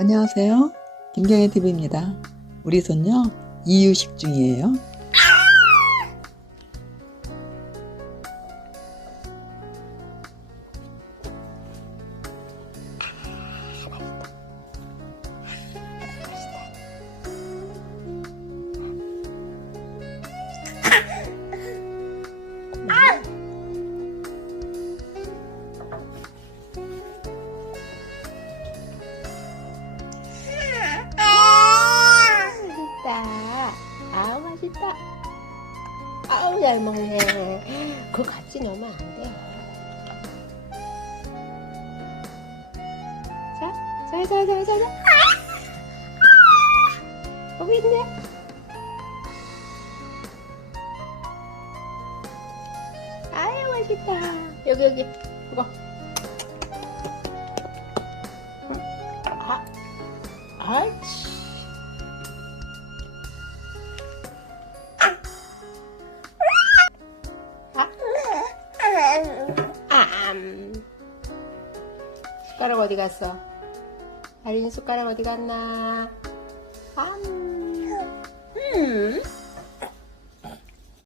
안녕하세요. 김경혜 TV입니다. 우리 손녀 이유식 중이에요. 맛있다. 아우 잘 먹네. 그거 같이 넣으면 안 돼. 자, 자, 자, 자, 자, 자. 여기 있네. 아유 맛있다. 여기 여기 이거. 아, 아이치. 암. 숟가락 어디 갔어? 아린 숟가락 어디 갔나? 암. 음.